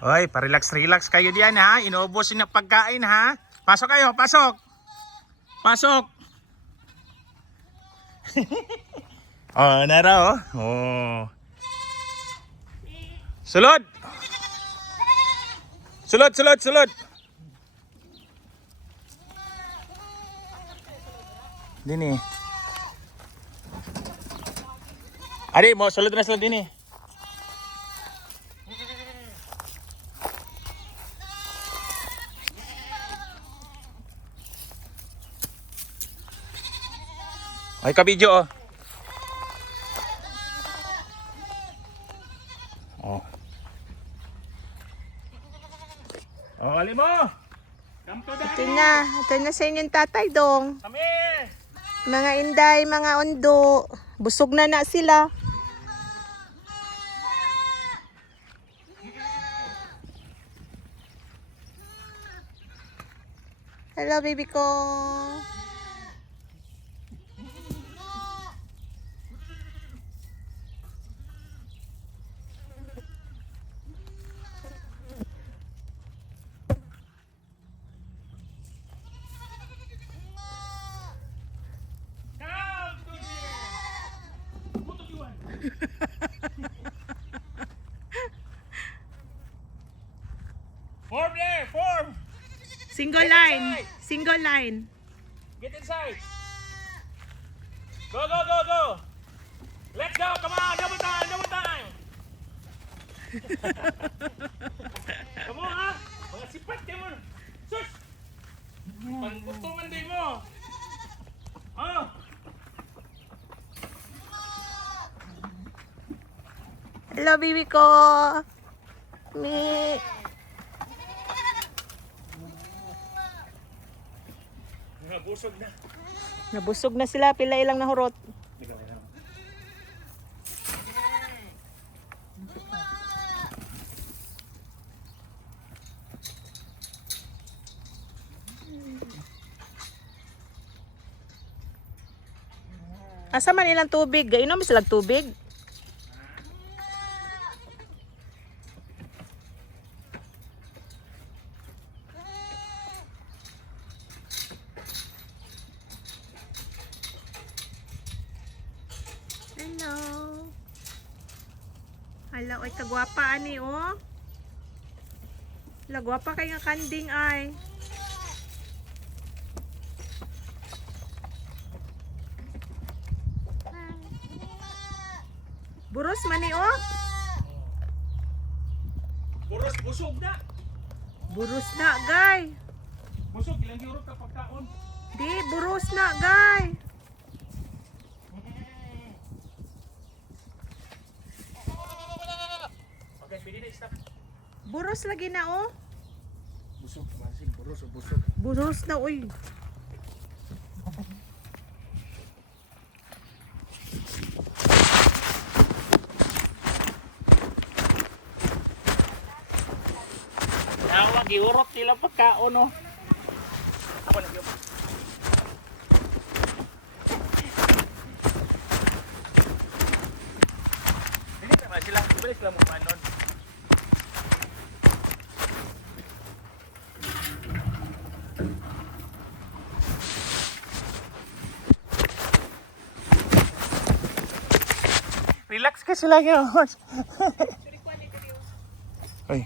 Hoy, pa-relax-relax kayo diyan ha. Inubos yung pagkain ha. Pasok kayo, pasok. Pasok. Oh, nara oh. Oh. Sulod. Sulod, sulod, sulod. Dini. Adi, mau sulod na sulod dini. Ay, ka-video oh. Oh. Oh, ali mo. Come to daddy. Ito na sa inyong tatay dong. Come here. Mga inday, mga undo. Busog na sila. Hello, baby ko. Form there, form. Single line. Single line. Get inside. Go, go, go, go. Let's go. Come on, double time, double time. Come on, ha? Mga sipat kayo mo. Sus! Pangkutuman din mo. Oh. Hello, baby ko. Me. Nabusog na. Nabusog na sila. Pila ilang nahurot. Asa man ilang tubig? Gainom sila tubig? Hello. Hala, oy, kagwapa ani oh. Lagwapa kay nga kanding ay. Buros man ni oh. Buros, busog na. Buros na gay. Busog, ilang euro ka pagkaon. Di, buros na gay. Okay, pwede na stop. Buros lagi na oh. Busog, masig, buros o busog. Buros na oy. Tawag, iurot nila pagkaon oh. Ako lang yun. Hindi naman sila, ibalik sila mo panon. Relax ka sila yun.